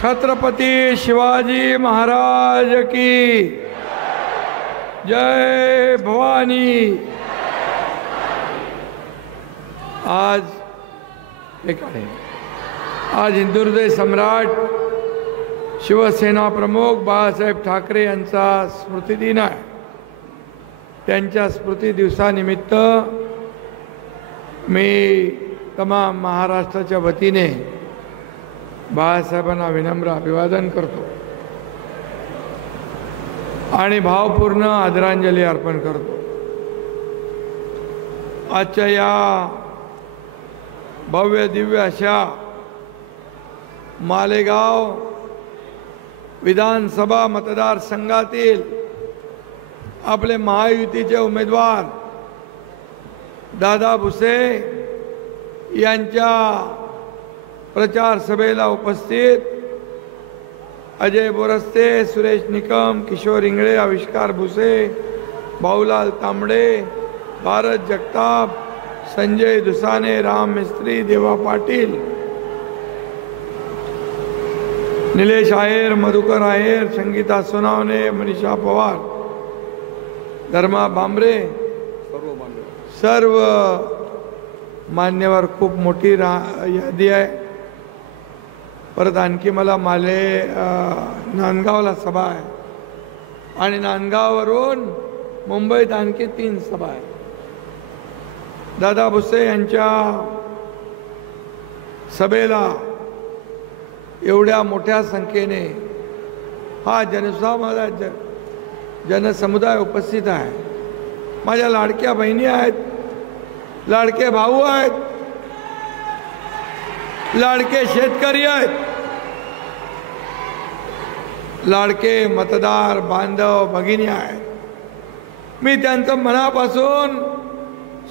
छत्रपती शिवाजी महाराज की जय भवानी। आज हिंदुहृदय सम्राट शिवसेना प्रमुख बाळासाहेब ठाकरे यांचा स्मृतिदिन आहे। त्यांच्या स्मृती दिवसानिमित्त मी तमाम महाराष्ट्राच्या वतीने बाळासाहेबांना विनम्र अभिवादन करतो आणि भावपूर्ण आदरांजली अर्पण करतो। आजच्या या भव्य दिव्य अशा मालेगाव विधानसभा मतदारसंघातील आपले महायुतीचे उमेदवार दादा भुसे यांच्या प्रचार सभेला उपस्थित अजय बोरस्ते, सुरेश निकम, किशोर इंगळे, आविष्कार भुसे, भाऊलाल तांबडे, भारत जगताप, संजय दुसाने, राम मिस्त्री, देवा पाटील, निलेश आहेर, मधुकर आहेर, संगीता सोनावणे, मनीषा पवार, धर्मा बांबरे, सर्व मान्यवर, खूप मोठी यादी आहे। परत आणखी मला नांदगावला सभा आहे आणि नांदगाववरून मुंबईत आणखी 3 सभा आहे। दादा भुसे यांच्या सभेला एवढ्या मोठ्या संख्येने हा जनसमुदाय उपस्थित आहे। माझ्या लाडक्या बहिणी आहेत, लाडके भाऊ आहेत, लाडके शेतकरी आहेत, लाडके मतदार बांधव भगिनी आहेत। मी त्यांचं मनापासून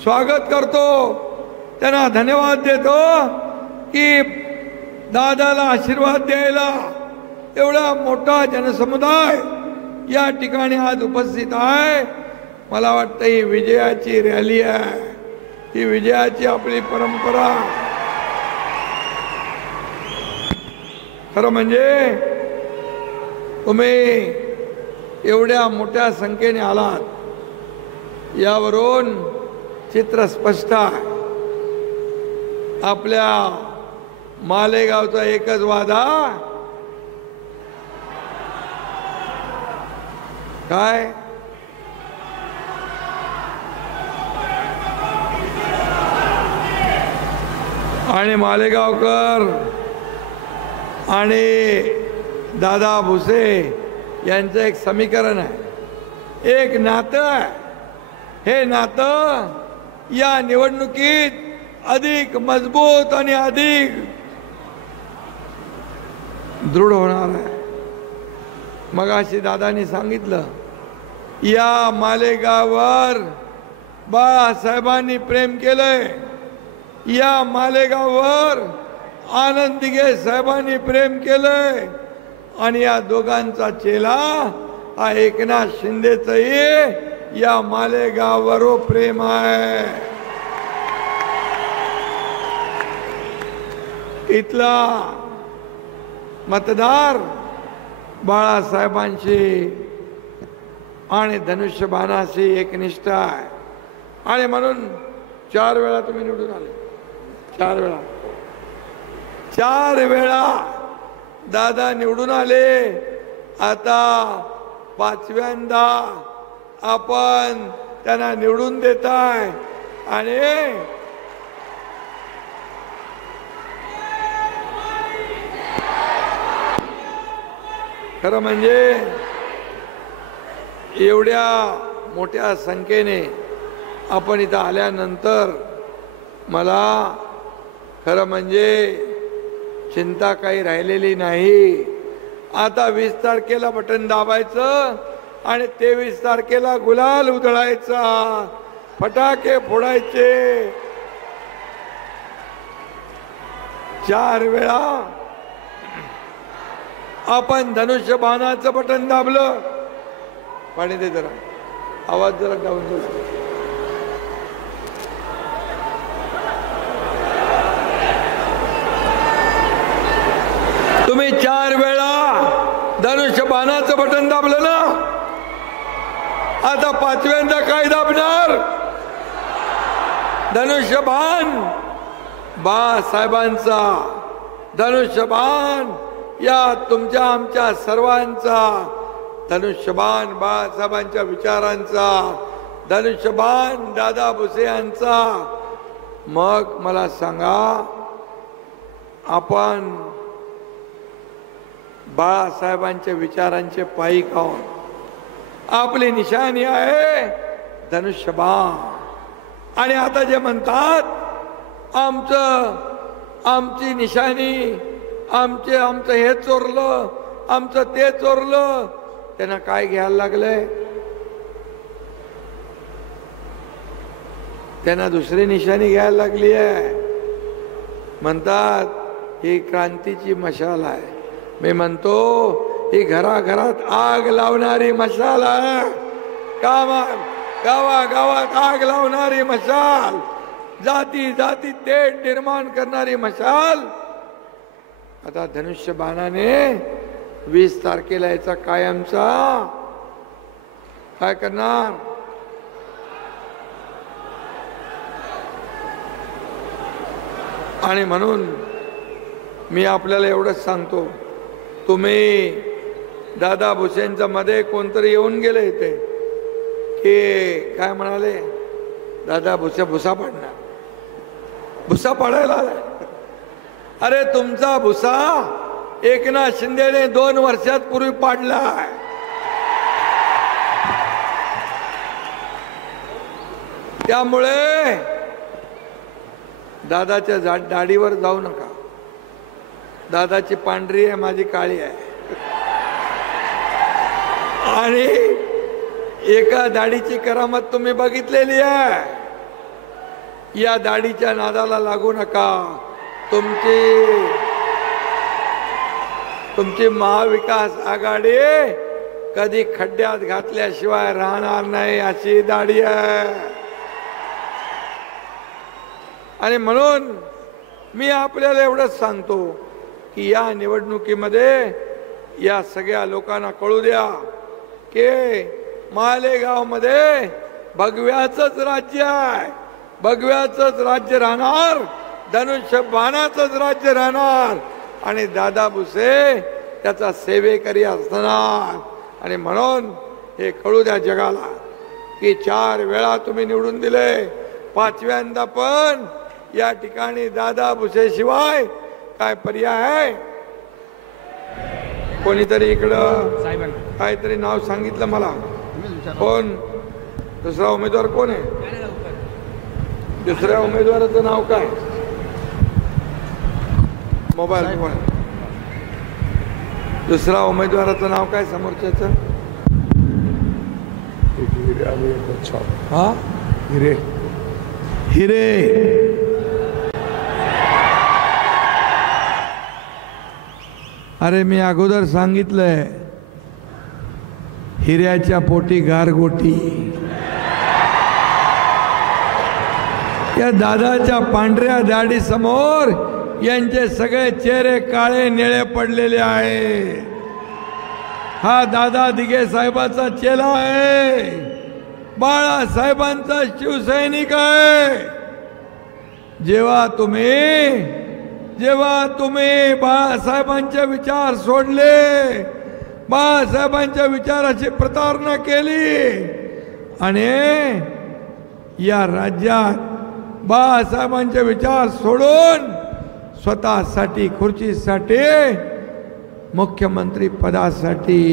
स्वागत करतो, त्यांना धन्यवाद देतो की दादाला आशीर्वाद द्यायला एवढा मोठा जनसमुदाय या ठिकाणी आज उपस्थित आहे। मला वाटतं ही विजयाची रॅली आहे, ही विजयाची आपली परंपरा। खरं म्हणजे तुम्ही एवढ्या मोठ्या संख्येने आलात यावरून चित्र स्पष्ट आहे। आपल्या मालेगावचा एकच वादा काय, आणि मालेगावकर आणि दादा भुसे यांचं एक समीकरण आहे, एक नातं आहे। हे नातं या निवडणुकीत अधिक मजबूत आणि अधिक दृढ होणार आहे। मगाशी दादांनी सांगितलं, या मालेगाववर बाळासाहेबांनी प्रेम केलंय, या मालेगाववर आनंद दिघे साहेबांनी प्रेम केलंय आणि या दोघांचा चेला हा एकनाथ शिंदेचंही या मालेगाववर प्रेम आहे। इथला मतदार बाळासाहेबांशी आणि धनुष्यबाणाशी एकनिष्ठ आहे आणि म्हणून 4 वेळा तुम्ही निवडून आले, 4 वेळा दादा निवडून आले। आता 5व्यांदा आपण त्यांना निवडून देताय आणि खरं म्हणजे एवढ्या मोठ्या संख्येने आपण इथं आल्यानंतर मला खरं म्हणजे चिंता काही राहिलेली नाही। आता 20 तारखेला बटन दाबायचं आणि 23 तारखेला गुलाल उधळायचा, फटाके फोडायचे। 4 वेळा आपण धनुष्यबाणाचं बटन दाबलं। पाणी दे जरा, आवाज जरा डाऊन झाला। तुम्ही 4 वेळा धनुष्यबाणाचं बटन दाबलं ना, आता पाचव्यांदा काय दाबणार? धनुष्यबाण बाळासाहेबांचा, धनुष्यबाण या तुमच्या आमच्या सर्वांचा, धनुष्यबाण बाळासाहेबांच्या विचारांचा, धनुष्यबाण दादा भुसे यांचा. मग मला सांगा, आपण बाळासाहेबांच्या विचारांचे पायी आहोत. आपली निशाणी आहे धनुष्यबाण. आणि आता जे म्हणतात आमची निशाणी, आमचं हे चोरलं, आमचं ते चोरलं, त्यांना काय घ्यायला लागलंय? त्यांना दुसरी निशाणी घ्यायला लागली आहे. म्हणतात ही क्रांतीची मशाल आहे. मी म्हणतो ही घराघरात आग लावणारी मशाल आहे. गावागावात आग लावणारी मशाल, जाती जाती तेढ निर्माण करणारी मशाल. आता धनुष्यबाणाने 20 तारखेला याचा कायमचा काय करणार? आणि म्हणून मी आपल्याला एवढंच सांगतो, तुम्ही दादा भुसेंच्या मध्ये कोणतरी येऊन गेले इथे की काय म्हणाले, दादा भुसे भुसा पाडणार, भुसा पाडायला आलाय. अरे तुमचा भुसा एकनाथ शिंदेने 2 वर्षात पूर्वी पाडलाय. त्यामुळे दादाच्या दाढीवर जाऊ नका. दादाची पांढरी आहे, माझी काळी आहे. आणि एका दाढीची करामत तुम्ही बघितलेली आहे. या दाढीच्या नादाला लागू नका. तुमची महाविकास आघाडी कधी खड्ड्यात घातल्याशिवाय राहणार नाही, अशी दाढी आहे. आणि म्हणून मी आपल्याला एवढंच सांगतो की या निवडणुकीमध्ये या सगळ्या लोकांना कळू द्या की मालेगावमध्ये भगव्याचंच राज्य आहे, भगव्याचंच राज्य राहणार, धनुष्यबाणाचंच राज्य राहणार. आणि दादा भुसे त्याचा सेवेकरी असणार. आणि म्हणून हे कळू द्या जगाला की 4 वेळा तुम्ही निवडून दिले, 5व्यांदा पण या ठिकाणी दादा भुसे शिवाय काय पर्याय आहे? कोणीतरी इकडं काहीतरी नाव सांगितलं मला. कोण दुसरा उमेदवार कोण आहे? दुसऱ्या उमेदवाराचं नाव काय? मोबाईल कोण? दुसरा उमेदवाराचं नाव काय समोरच्याचं? हा, हिरे. हिरे. अरे मी अगोदर सांगितलंय, हिऱ्याच्या पोटी गारगोटी. या दादाच्या पांढऱ्या दाढी समोर यांचे सगळे चेहरे काळे निळे पडलेले आहे. हा दादा दिघे साहेबाचा चेला आहे, बाळासाहेबांचा शिवसैनिक आहे. जेव्हा तुम्ही बाळासाहेबांचे विचार सोडले, बाळासाहेबांच्या विचाराची प्रतारणा केली आणि या राज्यात बाळासाहेबांचे विचार सोडून स्वतःसाठी, खुर्चीसाठी, मुख्यमंत्री पदासाठी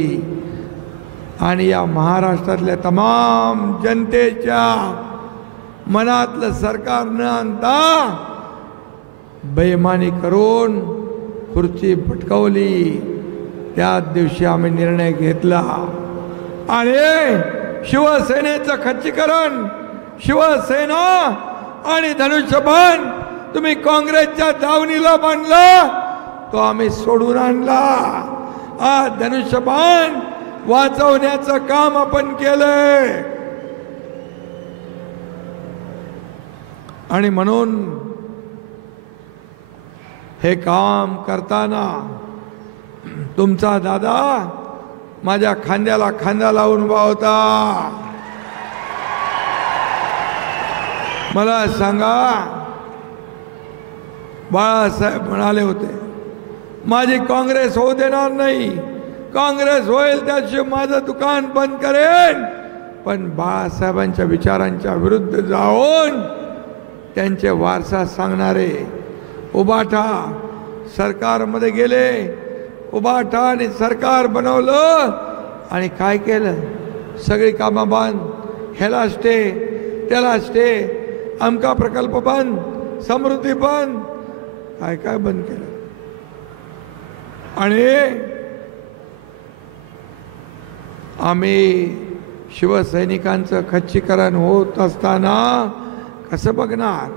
आणि या महाराष्ट्रातल्या तमाम जनतेच्या मनातलं सरकार न आणता बेईमानी करून खुर्ची पटकावली. त्याच दिवशी आम्ही निर्णय घेतला आणि शिवसेनेचं खच्चीकरण, शिवसेना आणि धनुष्यबाण तुम्ही काँग्रेसच्या दावणीला बांधला, तो आम्ही सोडून आणला. आज धनुष्यबाण वाचवण्याचं काम आपण केलंय. आणि म्हणून हे काम करताना तुमचा दादा माझ्या खांद्याला खांदा लावून उभा होता. मला सांगा, बाळासाहेब म्हणाले होते माझी काँग्रेस होऊ देणार नाही, काँग्रेस होईल त्याशी माझं दुकान बंद करेन. पण बाळासाहेबांच्या विचारांच्या विरुद्ध जाऊन त्यांचे वारसा सांगणारे उबाठा सरकारमध्ये गेले, उबाठा आणि सरकार बनवलं आणि काय केलं, सगळी कामं बंद, ह्याला स्टे त्याला स्टे, अमका प्रकल्प बंद, समृद्धी बंद, काय काय बंद केलं. आणि आम्ही शिवसैनिकांचं खच्चीकरण होत असताना कसं बघणार.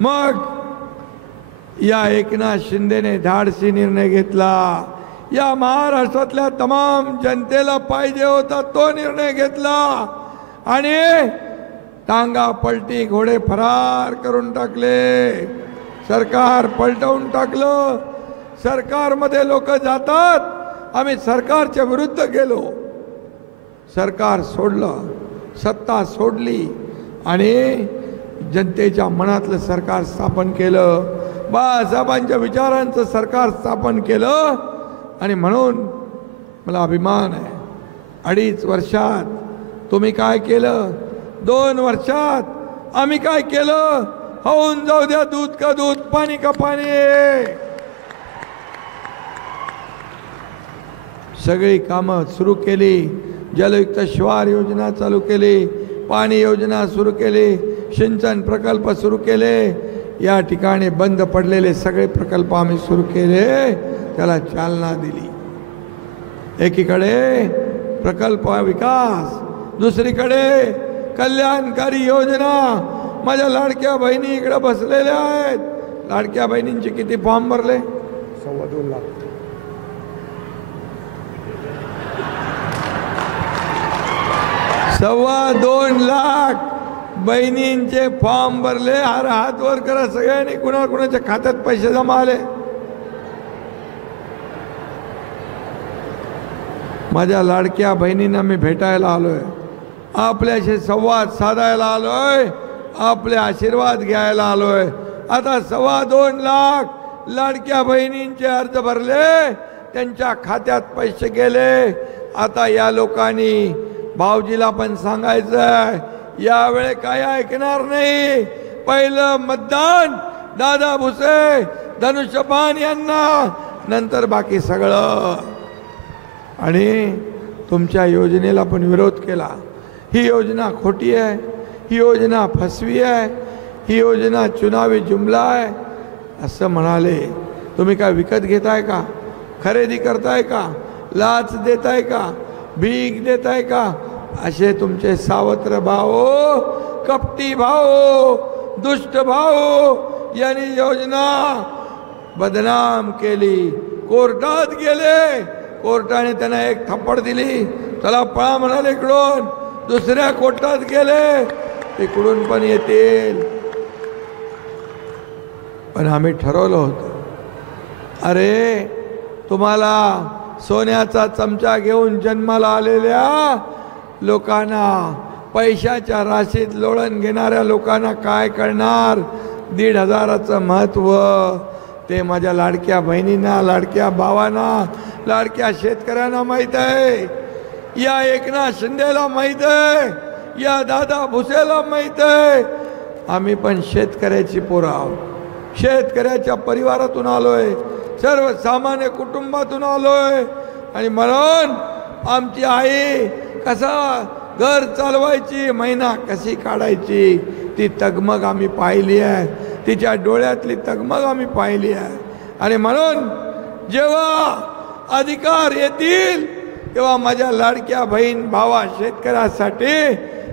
मग या एकनाथ शिंदेने धाडसी निर्णय घेतला, या महाराष्ट्रातल्या तमाम जनतेला पाहिजे होता तो निर्णय घेतला आणि टांगा पलटी घोडे फरार करून टाकले. सरकार पलटवून टाकलं. सरकारमध्ये लोक जातात, आम्ही सरकारच्या विरुद्ध गेलो, सरकार सोडलं, सत्ता सोडली आणि जनतेच्या मनातलं सरकार स्थापन केलं, बाळासाहेबांच्या विचारांचं सरकार स्थापन केलं. आणि म्हणून मला अभिमान आहे, 2.5 वर्षात तुम्ही काय केलं, 2 वर्षात आम्ही काय केलं, होऊन जाऊ द्या दूध का दूध पाणी का पाणी. सगळी कामं सुरू केली, जलयुक्त शिवार योजना चालू केली, पाणी योजना सुरू केली, सिंचन प्रकल्प सुरू केले, या ठिकाणी बंद पडलेले सगळे प्रकल्प आम्ही सुरू केले, त्याला चालना दिली. एकीकडे प्रकल्प विकास, दुसरीकडे कल्याणकारी योजना. माझ्या लाडक्या बहिणी इकडे बसलेल्या आहेत. लाडक्या बहिणींचे किती फॉर्म भरले? 2.25 लाख. $2.25 लाख बहिणींचे फॉर्म भरले. हात वर करा सगळ्यांनी, कुणाच्या खात्यात पैसे जमा आले. माझ्या लाडक्या बहिणींना मी भेटायला आलोय, आपल्याशी संवाद साधायला आलोय, आपले आशीर्वाद घ्यायला आलोय. आता 2.25 लाख लाडक्या बहिणींचे अर्ज भरले, त्यांच्या खात्यात पैसे गेले. आता या लोकांनी भाऊजीला पण सांगायचं, यावेळे काय ऐकणार नाही. पहिलं मतदान दादा भुसे, धनुष्यबाण यांना, नंतर बाकी सगळं. आणि तुमच्या योजनेला पण विरोध केला. ही योजना खोटी आहे, ही योजना फसवी आहे, ही योजना चुनावी जुमला आहे असं म्हणाले. तुम्ही काय विकत घेताय का, खरेदी करताय का, लाच देताय का, भीक देताय का. असे तुमचे सावत्र भाऊ, कपटी भाऊ, दुष्ट भाऊ यांनी योजना बदनाम केली. कोर्टात गेले, कोर्टाने त्यांना एक थप्पड दिली, चला पळा म्हणाले इकडून. दुसऱ्या कोर्टात गेले, इकडून पण येतील. पण आम्ही ठरवलं होतं, अरे तुम्हाला सोन्याचा चमचा घेऊन जन्माला आलेल्या लोकांना, पैशाच्या राशीत लोळण घेणाऱ्या लोकांना काय कळणार 1,500चं महत्त्व. ते माझ्या लाडक्या बहिणींना, लाडक्या भावांना, लाडक्या शेतकऱ्यांना माहीत आहे. या एकनाथ शिंदेला माहीत आहे, या दादा भुसेला माहीत आहे. आम्ही पण शेतकऱ्याची पोरं आहोत, शेतकऱ्याच्या परिवारातून आलोय, सर्वसामान्य कुटुंबातून आलोय. आणि म्हणून आमची आई कसा घर चालवायची, महिना कशी काढायची, ती तगमग आम्ही पाहिली आहे, तिच्या डोळ्यातली तगमग आम्ही पाहिली आहे. आणि म्हणून जेव्हा अधिकार येतील तेव्हा माझ्या लाडक्या बहीण भावा शेतकऱ्यासाठी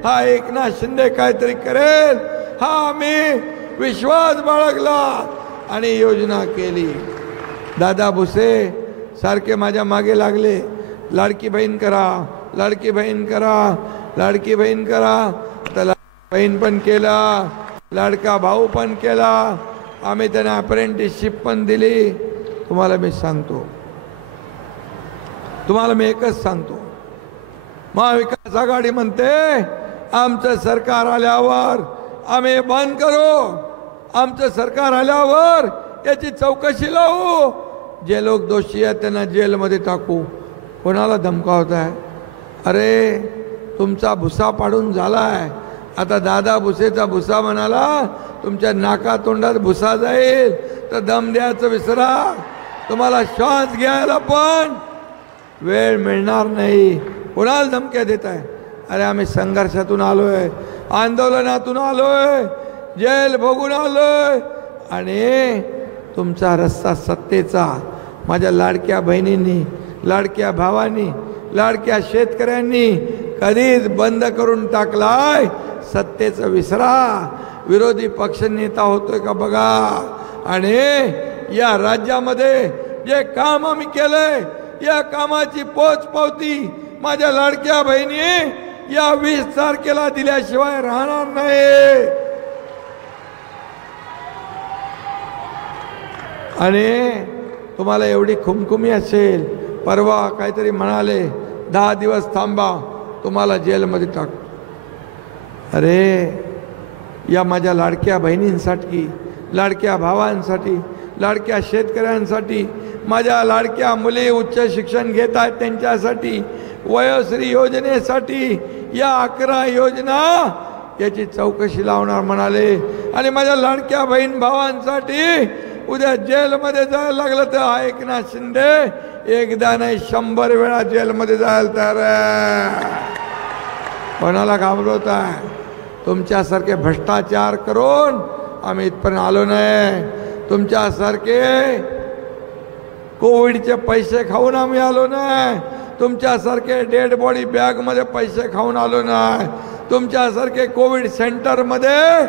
हा एकनाथ शिंदे काहीतरी करेल, हा आम्ही विश्वास बाळगला आणि योजना केली. दादा भुसे सारखे माझ्या मागे लागले, लाडकी बहीण करा, लाडकी बहीण करा, लाडकी बहीण करा. तर लाडकी बहीण पण केला, लाडका भाऊ पण केला. आम्ही त्यांना अप्रेंटिसशिप पण दिली. तुम्हाला मी सांगतो, तुम्हाला मी एकच सांगतो, महाविकास आघाडी म्हणते आमचं सरकार आल्यावर आम्ही बंद करू, आमचं सरकार आल्यावर याची चौकशी लावू, जे लोक दोषी आहेत त्यांना जेलमध्ये टाकू. कोणाला धमकावताय? अरे तुमचा भुसा पाडून झालाय, आता दादा भुसेचा भुसा म्हणाला तुमच्या नाका तोंडात भुसा जाईल तर दम द्यायचं विसरा. तुम्हाला श्वास घ्यायला पण वेळ मिळणार नाही. कोणाला धमक्या देत आहे? अरे आम्ही संघर्षातून आलोय, आंदोलनातून आलोय, जेल भोगून आलोय आणि तुमचा रस्ता सत्तेचा माझ्या लाडक्या बहिणींनी, लाडक्या भावांनी, लाडक्या शेतकऱ्यांनी कधीच बंद करून टाकलाय. सत्तेचं विसरा. विरोधी पक्षनेता होतोय का बघा. आणि या राज्यामध्ये जे काम आम्ही केलंय या कामाची पोचपावती माझ्या लाडक्या बहिणी या 20 तारखेला दिल्याशिवाय राहणार नाही. आणि तुम्हाला एवढी खुमखुमी असेल, परवा काहीतरी म्हणाले 10 दिवस थांबा तुम्हाला जेलमध्ये टाक. अरे या माझ्या लाडक्या बहिणींसाठी, लाडक्या भावांसाठी, लाडक्या शेतकऱ्यांसाठी, माझ्या लाडक्या मुली उच्च शिक्षण घेत आहेत त्यांच्यासाठी, वयोश्री योजनेसाठी या 11 योजना याची चौकशी लावणार म्हणाले. आणि माझ्या लाडक्या बहीण भावांसाठी उद्या जेलमध्ये जायला लागलं तर एकनाथ शिंदे एकदा नाही 100 वेळा जेलमध्ये जायला तयार आहे. कोणाला घाबरवत आहे? तुमच्यासारखे भ्रष्टाचार करून आम्ही इथपर्यंत आलो नाही. तुमच्यासारखे कोविडचे पैसे खाऊन आम्ही आलो नाही. तुमच्यासारखे डेड बॉडी बॅगमध्ये पैसे खाऊन आलो नाही. तुमच्यासारखे कोविड सेंटरमध्ये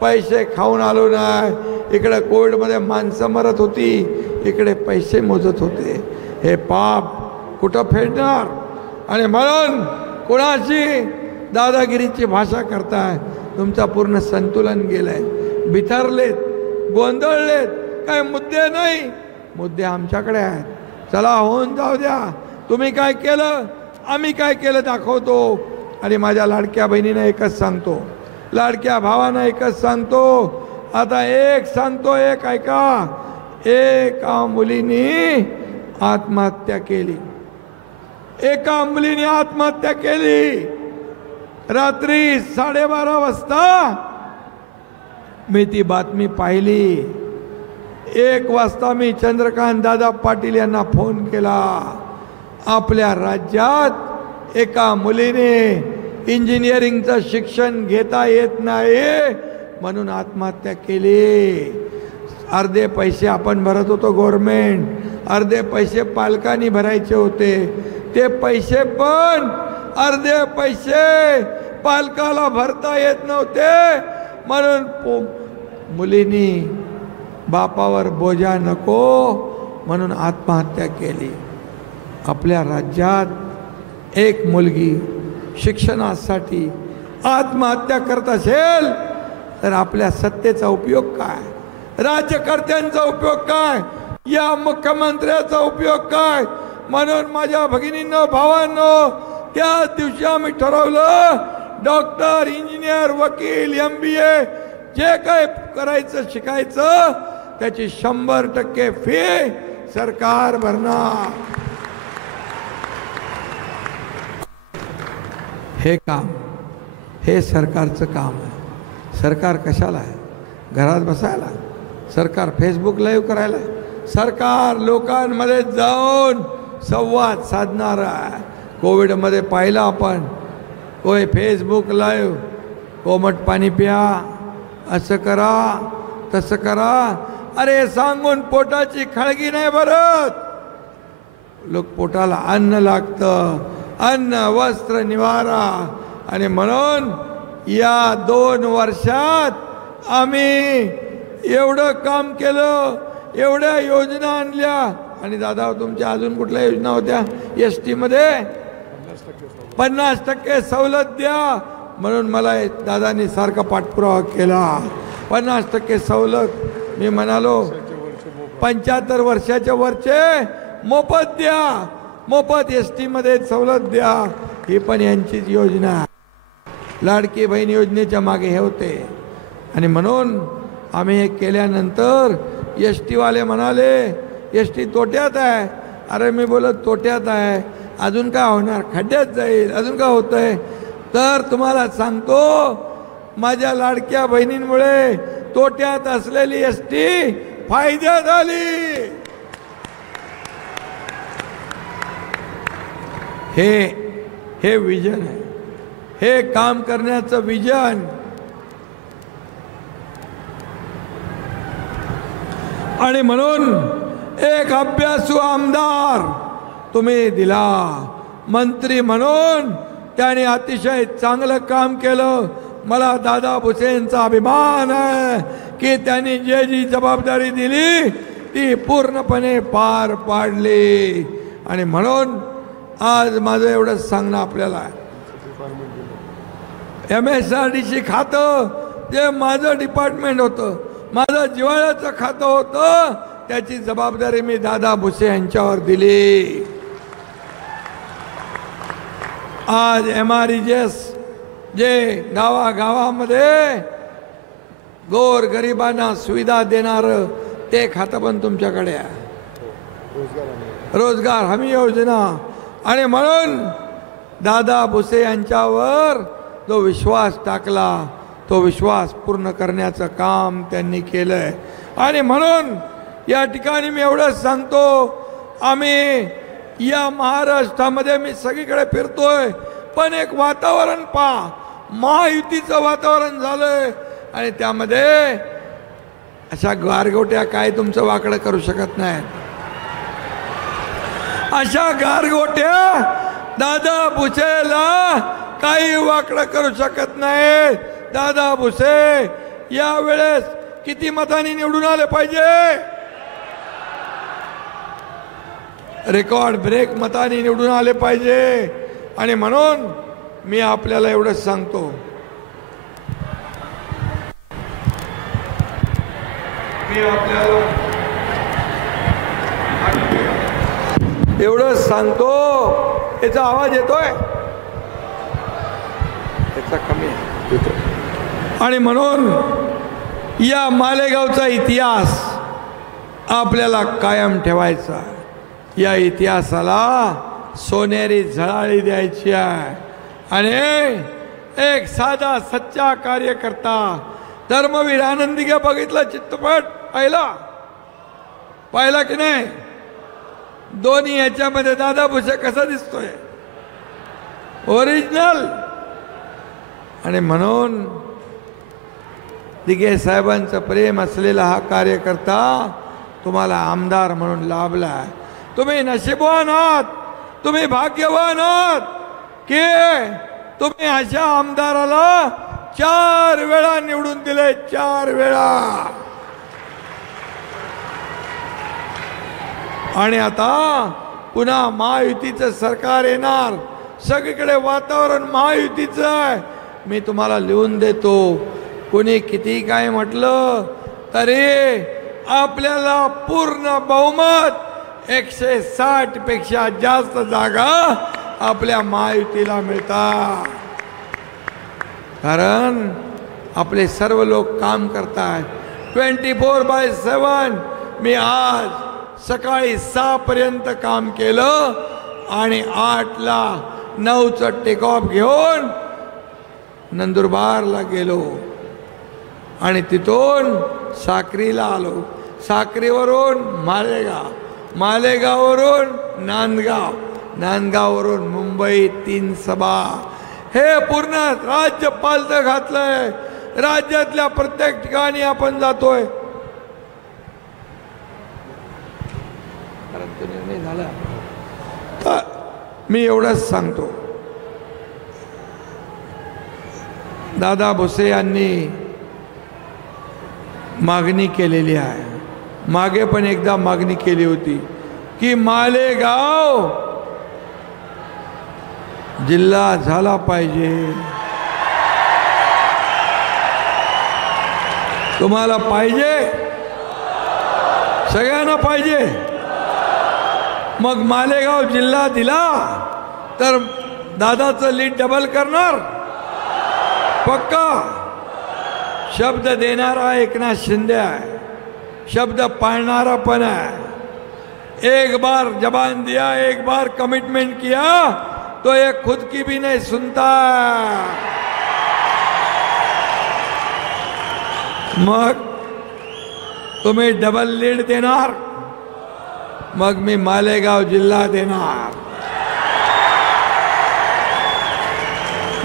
पैसे खाऊन आलो नाही. इकडे कोविडमध्ये माणसं मरत होती, इकडे पैसे मोजत होते. हे पाप कुठं फेडणार? आणि म्हणून कोणाची दादागिरीची भाषा करताय? तुमचा पूर्ण संतुलन गेलंय. बिथरलेत, गोंधळलेत. काय मुद्दे नाही, मुद्दे आमच्याकडे आहेत. चला होऊन जाऊ द्या. तुम्ही काय केलं, आम्ही काय केलं दाखवतो. आणि माझ्या लाडक्या बहिणीने एकच सांगतो, लाडक्या भावांना एकच सांगतो, आता एक सांगतो, एक ऐका. एका मुलीने आत्महत्या केली, एका मुलीने आत्महत्या केली. रात्री 12:30 वाजता मी ती बातमी पाहिली. 1 वाजता मी चंद्रकांत दादा पाटील यांना फोन केला. आपल्या राज्यात एका मुलीने इंजिनिअरिंगचं शिक्षण घेता येत नाही म्हणून आत्महत्या केली. अर्धे पैसे आपण भरत होतो गव्हर्नमेंट, अर्धे पैसे पालकांनी भरायचे होते. ते पैसे पण अर्धे पैसे पालकाला भरता येत नव्हते म्हणून मुलींनी बापावर बोजा नको म्हणून आत्महत्या केली. आपल्या राज्यात एक मुलगी शिक्षणासाठी आत्महत्या करत असेल तर आपल्या सत्तेचा उपयोग काय? राज्यकर्त्यांचा उपयोग काय? या मुख्यमंत्र्याचा उपयोग काय? म्हणून माझ्या भगिनींनो, भावांनो, त्या दिवशी आम्ही ठरवलं डॉक्टर, इंजिनियर, वकील, MBA जे काय करायचं शिकायचं त्याची 100% फी सरकार भरणार. हे काम, हे सरकारचं काम आहे. सरकार कशाला आहे? घरात बसायला? सरकार फेसबुक लाईव्ह करायला? सरकार लोकांमध्ये जाऊन संवाद साधणार आहे. कोविडमध्ये पाहिलं आपण, कोई फेसबुक लाईव्ह, कोमट पाणी प्या, असं करा, तसं करा. अरे सांगून पोटाची खळगी नाही भरत. लोक पोटाला अन्न लागतं, अन्न, वस्त्र, निवारा. आणि म्हणून या 2 वर्षात आम्ही एवढं काम केलं, एवढ्या योजना आणल्या. आणि दादा तुमच्या अजून कुठल्या योजना होत्या? ST मध्ये 50% सवलत द्या म्हणून मला दादांनी सारखा पाठपुरावा केला. 50% सवलत. मी म्हणालो 75 वर्षाच्या वरचे मोफत द्या. मोफत एसटी मध्ये सवलत द्या, ही पण यांचीच योजना आहे. लाडकी बहीण योजनेच्या मागे हे होते. आणि म्हणून आम्ही हे केल्यानंतर एसटी वाले म्हणाले एसटी तोट्यात आहे. अरे मी बोलत तोट्यात आहे, अजून काय होणार, खड्ड्यात जाईल, अजून काय होतंय. तर तुम्हाला सांगतो, माझ्या लाडक्या बहिणींमुळे तोट्यात असलेली एसटी फायद्यात आली. हे विजन आहे, हे काम करण्याचं विजन. आणि म्हणून एक अभ्यासू आमदार तुम्ही दिला, मंत्री म्हणून त्याने अतिशय चांगलं काम केलं. मला दादा भुसेंचा अभिमान आहे की त्यांनी जी जबाबदारी दिली ती पूर्णपणे पार पाडली. आणि म्हणून आज माझं एवढंच सांगणं आपल्याला, MSRDC खातं जे माझं डिपार्टमेंट होतं, माझं जिव्हाळ्याचं खातं होतं, त्याची जबाबदारी मी दादा भुसे यांच्यावर दिली. आज MREGS जे गावागावामध्ये गोर गरिबांना सुविधा देणारं ते खातं पण तुमच्याकडे आहे, रोजगार हमी योजना. आणि म्हणून दादा भुसे यांच्यावर जो विश्वास टाकला तो विश्वास पूर्ण करण्याचं काम त्यांनी केलंय. आणि म्हणून या ठिकाणी मी एवढंच सांगतो, आम्ही या महाराष्ट्रामध्ये मी सगळीकडे फिरतोय, पण एक वातावरण पहा, महायुतीचं वातावरण झालंय. आणि त्यामध्ये अशा गारगोट्या काय तुमचं वाकडं करू शकत नाही. अशा गारगोट्या दादा भुसेला काही वाकडं करू शकत नाही. दादा भुसे यावेळेस किती मतांनी निवडून आले पाहिजे? रेकॉर्ड ब्रेक मतांनी निवडून आले पाहिजे. आणि म्हणून मी आपल्याला एवढंच सांगतो, एवढंच सांगतो, याचा आवाज येतोय, याचा कमी आहे. आणि म्हणून या मालेगावचा इतिहास आपल्याला कायम ठेवायचा. या इतिहासाला सोनेरी झळाळी द्यायची आहे. आणि एक साधा सच्चा कार्यकर्ता, धर्मवीर आनंदीगे बघितला चित्रपट, पाहिला की नाही? दोन्ही याच्यामध्ये दादा भुसे कसा दिसतोय, ओरिजिनल. आणि म्हणून दिघे साहेबांचं प्रेम असलेला हा कार्यकर्ता तुम्हाला आमदार म्हणून लाभला. तुम्ही नशीबवान आहात, तुम्ही भाग्यवान आहात की तुम्ही अशा आमदाराला 4 वेळा निवडून दिले, 4 वेळा. आणि आता पुन्हा महायुतीचं सरकार येणार, सगळीकडे वातावरण महायुतीचं आहे. मी तुम्हाला लिहून देतो, कोणी किती काय म्हटलं तरी आपल्याला पूर्ण बहुमत, 160 पेक्षा जास्त जागा आपल्या महायुतीला मिळतात. कारण आपले सर्व लोक काम करतात 24/7. मी आज सकाळी 6 पर्यंत काम केलं आणि 8ला 9चं टेक ऑफ घेऊन नंदुरबारला गेलो आणि तिथून साक्रीला आलो, साक्रीवरून मालेगाव, मालेगाववरून नांदगाव, नांदगाववरून मुंबई, 3 सभा. हे पूर्ण राज्य पालथं घातलंय. राज्यातल्या प्रत्येक ठिकाणी आपण जातोय. परंतु निर्णय झाला तर मी एवढंच सांगतो, दादा भुसे यांनी मागणी केलेली आहे. मागे पण एकदा मागणी केली होती की मालेगाव जिल्हा झाला पाहिजे. तुम्हाला पाहिजे, सगळ्यांना पाहिजे. मग मालेगाव जिल्हा दिला तर दादाचं लीड डबल करणार पक्का. शब्द देणारा एकनाथ शिंदे आहे, शब्द पाळणारा पण आहे. एक बार जबान दिया, एक बार कमिटमेंट किया तो ये खुद की भी नहीं सुनता. मग तुम्ही डबल लीड देणार, मग मी मालेगाव जिल्हा देणार.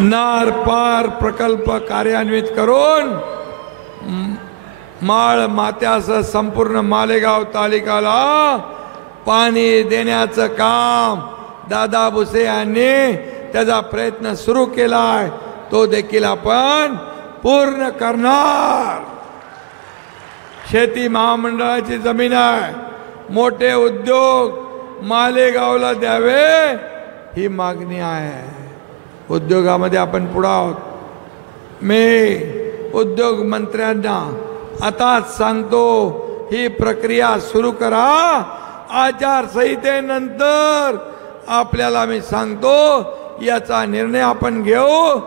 नार पार प्रकल्प कार्यान्वित करून माळ मात्यासह संपूर्ण मालेगाव तालुक्याला पाणी देण्याचं काम दादा भुसे यांनी त्याचा प्रयत्न सुरू केलाय, तो देखील आपण पूर्ण करणार. शेती महामंडळाची जमीन आहे, मोठे उद्योग मालेगावला द्यावे ही मागणी आहे. उद्योगामध्ये आपण पुढे आहोत. मी उद्योग मंत्र्यांना आताच सांगतो, ही प्रक्रिया सुरू करा. आचारसंहितेनंतर आपल्याला मी सांगतो याचा निर्णय आपण घेऊ,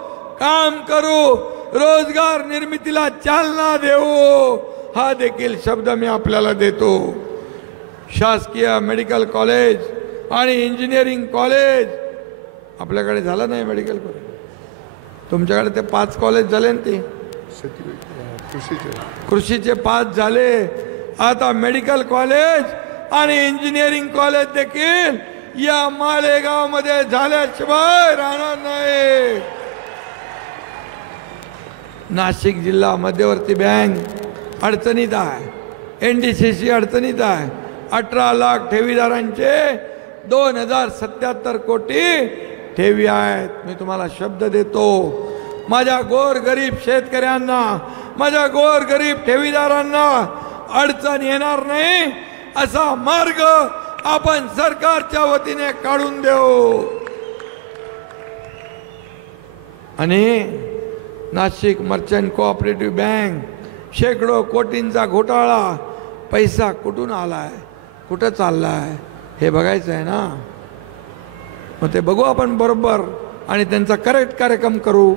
काम करू, रोजगार निर्मितीला चालना देऊ, हा देखील शब्द मी आपल्याला देतो. शासकीय मेडिकल कॉलेज आणि इंजिनिअरिंग कॉलेज आपल्याकडे झालं नाही. मेडिकल कॉलेज तुमच्याकडे ते 5 कॉलेज झाले ना, ते कृषीचे 5 झाले. आता मेडिकल कॉलेज आणि इंजिनिअरिंग कॉलेज देखील या मालेगाव मध्ये झाल्याशिवाय राहणार नाही. नाशिक जिल्हा मध्यवर्ती बँक अडचणीत आहे, NDCC अडचणीत आहे. 18 लाख ठेवीदारांचे 2077 कोटी ठेवी आहेत. मी तुम्हाला शब्द देतो, माझ्या गोरगरीब शेतकऱ्यांना, माझ्या गोरगरीब ठेवीदारांना अडचण येणार नाही असा मार्ग आपण सरकारच्या वतीने काढून देऊ. आणि नाशिक मर्चंट कोऑपरेटिव्ह बँक शेकडो कोटींचा घोटाळा, पैसा कुठून आलाय, कुठं चाललाय हे बघायचं आहे ना. मग ते बघू आपण बरोबर आणि त्यांचा करेक्ट कार्यक्रम करू.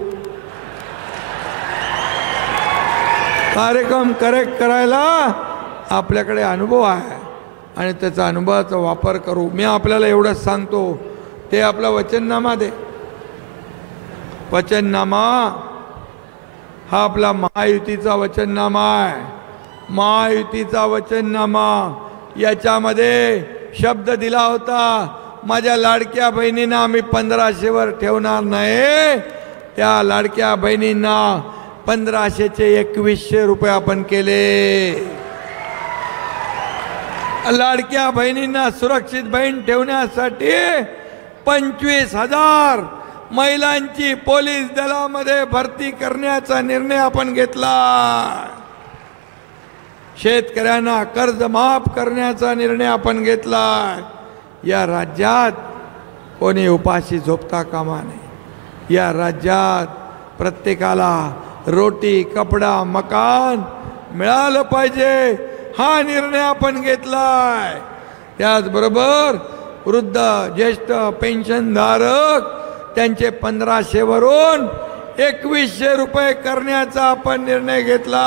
कार्यक्रम करेक्ट करायला आपल्याकडे अनुभव आहे आणि त्याचा अनुभवाचा वापर करू. मी आपल्याला एवढंच सांगतो, ते आपला वचननामा दे. वचननामा हा आपला महायुतीचा वचननामा आहे. महायुतीचा वचननामा याच्यामध्ये शब्द दिला होता, माझ्या लाडक्या बहिणींना आम्ही 1500वर ठेवणार नाही. त्या लाडक्या बहिणींना 1500चे 2100 रुपये आपण केले. लाडक्या बहिणींना सुरक्षित बहीण ठेवण्यासाठी 25,000 महिलांची पोलीस दलामध्ये भरती करण्याचा निर्णय आपण घेतला. शेतकऱ्यांना कर्ज माफ करण्याचा निर्णय आपण घेतला. या राज्यात कोणी उपाशी झोपता कामा नये. या राज्यात प्रत्येकाला रोटी, कपडा, मकान मिळालं पाहिजे, हा निर्णय आपण घेतलाय. त्याचबरोबर वृद्ध, ज्येष्ठ पेन्शनधारक त्यांचे 1500 वरून 2100 रुपये करण्याचा आपण निर्णय घेतला.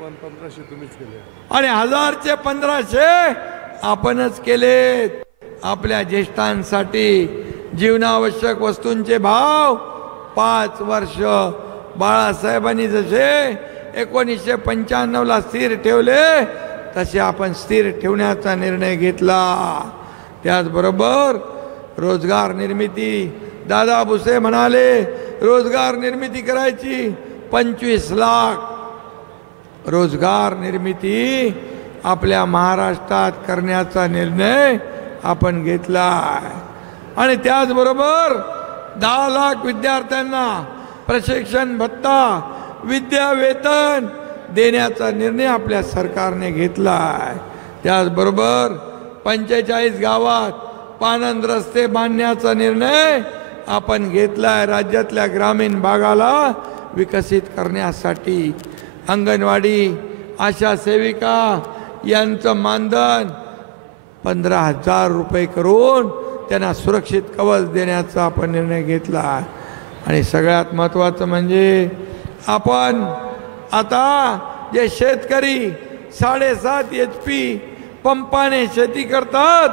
1500 तुम्हीच केले आणि 1000चे 1500 आपणच केलेत. आपल्या ज्येष्ठांसाठी जीवनावश्यक वस्तूंचे भाव 5 वर्ष बाळासाहेबांनी जसे 1995ला स्थिर ठेवले तसे आपण स्थिर ठेवण्याचा निर्णय घेतला. त्याचबरोबर रोजगार निर्मिती, दादा भुसे म्हणाले रोजगार निर्मिती करायची, 25 लाख रोजगार निर्मिती आपल्या महाराष्ट्रात करण्याचा निर्णय आपण घेतला. आणि त्याचबरोबर 10 लाख विद्यार्थ्यांना प्रशिक्षण भत्ता, विद्या वेतन देण्याचा निर्णय आपल्या सरकारने घेतला आहे. त्याचबरोबर 45 गावात पाणंद रस्ते बांधण्याचा निर्णय आपण घेतला आहे. राज्यातल्या ग्रामीण भागाला विकसित करण्यासाठी अंगणवाडी, आशा सेविका यांचं मानधन 15,000 रुपये करून त्यांना सुरक्षित कवच देण्याचा आपण निर्णय घेतला। आणि सगळ्यात महत्त्वाचं म्हणजे आपण आता जे शेतकरी 7.5 HP पंपाने शेती करतात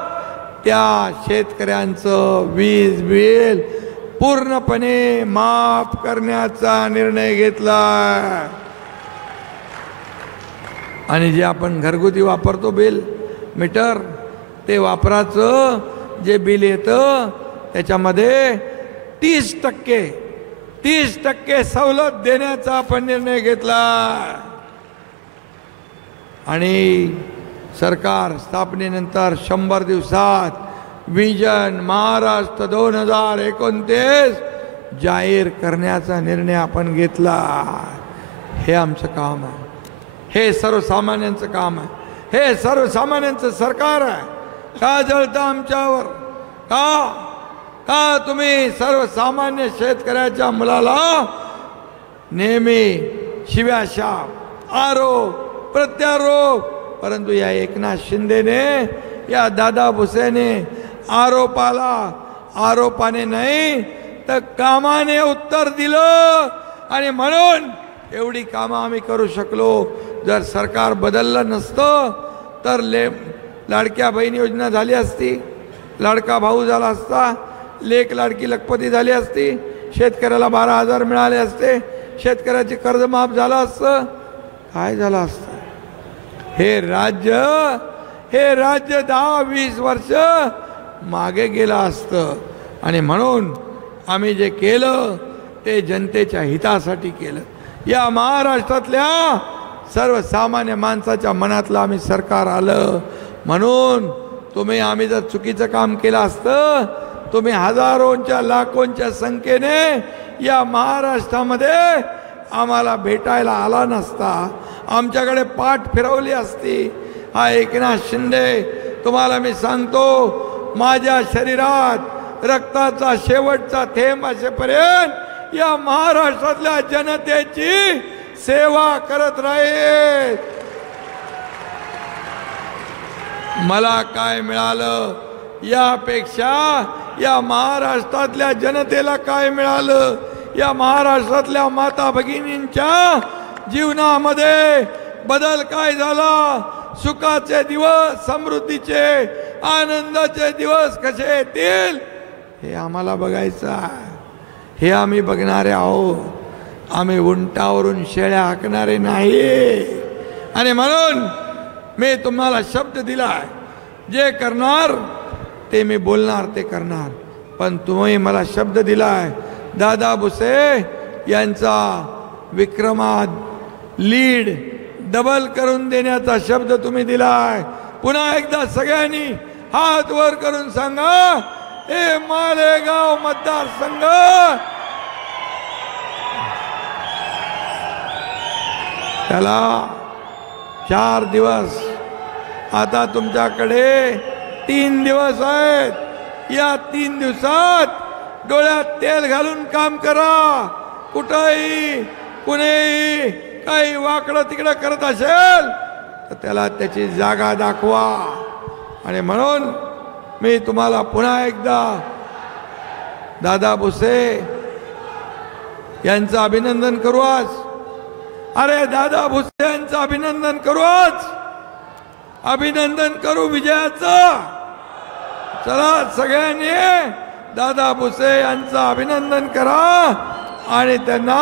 त्या शेतकऱ्यांचं वीज बिल पूर्णपणे माफ करण्याचा निर्णय घेतला। आणि जे आपण घरगुती वापरतो बिल मीटर ते वापराचं जे बिल येतं त्याच्यामध्ये 30% सवलत देण्याचा आपण निर्णय घेतला। आणि सरकार स्थापनेनंतर 100 दिवसात विजन महाराष्ट्र 2029 जाहीर करण्याचा निर्णय आपण घेतला। हे आमचं काम आहे, हे सर्वसामान्यांचं काम आहे, हे सर्वसामान्यांचं सरकार आहे। का जळतं आमच्यावर? का तुम्ही सर्वसामान्य शेतकऱ्याच्या मुलाला नेहमी शिव्याशाप आरोप प्रत्यारोप, परंतु या एकनाथ शिंदेने या दादा भुसेने आरोपाने नाही तर कामाने उत्तर दिलं। आणि म्हणून एवढी कामं आम्ही करू शकलो। जर सरकार बदललं नसतं तर लाडक्या बहीण योजना झाली असती, लाडका भाऊ झाला असता, लेक लाडकी लखपती झाली असती, शेतकऱ्याला 12,000 मिळाले असते, शेतकऱ्याचे कर्ज माफ झालं असतं, काय झालं असतं? हे राज्य 10-20 वर्ष मागे गेलं असतं। आणि म्हणून आम्ही जे केलं ते जनतेच्या हितासाठी केलं। या महाराष्ट्रातल्या सर्वसामान्य माणसाच्या मनातलं आम्ही सरकार आलं। म्हणून आम्ही जर चुकीचं काम केलं असतं, तुम्ही हजारोंच्या लाखोंच्या संख्येने या महाराष्ट्रामध्ये आम्हाला भेटायला आला नसता, आमच्याकडे पाठ फिरवली असती। हा एकनाथ शिंदे, तुम्हाला मी सांगतो, माझ्या शरीरात रक्ताचा शेवटचा थेंब असेपर्यंत या महाराष्ट्रातल्या जनतेची सेवा करत राहील। मला काय मिळालं यापेक्षा या महाराष्ट्रातल्या जनतेला काय मिळालं, या महाराष्ट्रातल्या माता भगिनींच्या जीवनामध्ये बदल काय झाला, सुखाचे दिवस, समृद्धीचे आनंदाचे दिवस कसे येतील हे आम्हाला बघायचं आहे। हे आम्ही बघणारे आहोत। आम्ही उंटावरून शेळ्या हाकणारे नाही। आणि म्हणून मी तुम्हाला शब्द दिलाय, जे करणार ते मी बोलणार ते करणार। पण तुम्ही मला शब्द दिलाय, दादा भुसे यांचा विक्रमात लीड डबल करून देण्याचा शब्द तुम्ही दिलाय। पुन्हा एकदा सगळ्यांनी हात वर करून सांगा, हे मालेगाव मतदारसंघ त्याला 4 दिवस, आता तुमच्याकडे 3 दिवस आहेत। या 3 दिवसात डोळ्यात तेल घालून काम करा। कुठेही कुणीही काही वाकडं तिकडं करत असेल तर त्याला त्याची जागा दाखवा। आणि म्हणून मी तुम्हाला पुन्हा एकदा दादा भुसे यांचं अभिनंदन करू आज। अरे दादा भुसे यांचं अभिनंदन करू आज, अभिनंदन करू विजयाचं। चला सगळ्यांनी दादा भुसे यांचं अभिनंदन करा आणि त्यांना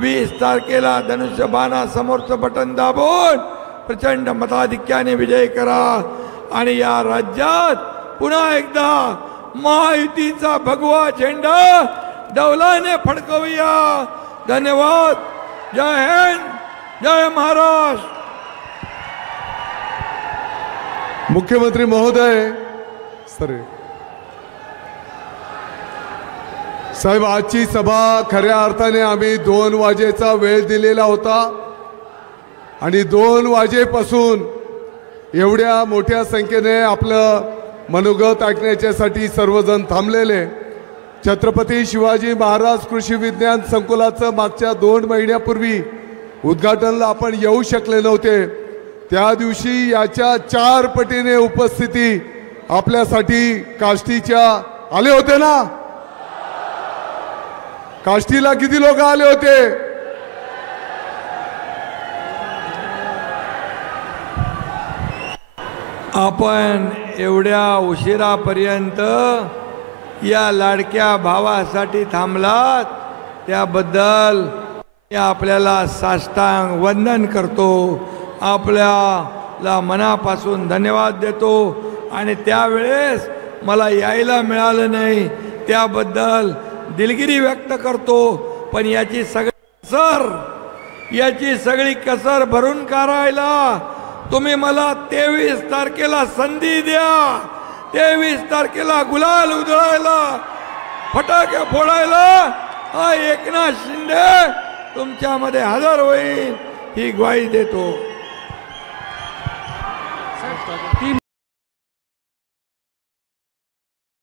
20 तारखेला धनुष्यबाणा समोरचं बटन दाबून प्रचंड मताधिक्याने विजय करा। आणि या राज्यात पुन्हा एकदा महायुतीचा भगवा झेंडा डौलाने फडकवूया। धन्यवाद। जय हिंद, जय महाराष्ट्र। मुख्यमंत्री महोदय साहेब, आजची सभा खऱ्या अर्थाने आम्ही 2 वाजेचा वेळ दिलेला होता आणि 2 वाजेपासून एवढ्या मोठ्या संख्येने आपलं मनोगत ऐकण्यासाठी सर्वजण थांबलेले। छत्रपती शिवाजी महाराज कृषी विज्ञान संकुलाचं मागच्या 2 महिन्यापूर्वी उद्घाटनाला आपण येऊ शकले नव्हते, त्या दिवशी याच्या 4 पटीने उपस्थिती आपल्यासाठी काष्टीच्या आले होते ना? काष्टीला किती लोक आले होते? आपण एवढ्या उशिरापर्यंत या लाडक्या भावासाठी थांबलात त्याबद्दल मी आपल्याला साष्टांग वंदन करतो, आपल्याला मनापासून धन्यवाद देतो. आणि त्यावेळेस मला यायला मिळालं नाही त्याबद्दल दिलगिरी व्यक्त करतो. पण याची सगळी कसर भरून काढायला तुम्ही मला 23 तारखेला संधी द्या. 23 तारखेला गुलाल उधळायला, फटाके फोडायला हा एकनाथ शिंदे तुमच्यामध्ये हजर होईल ही ग्वाही देतो.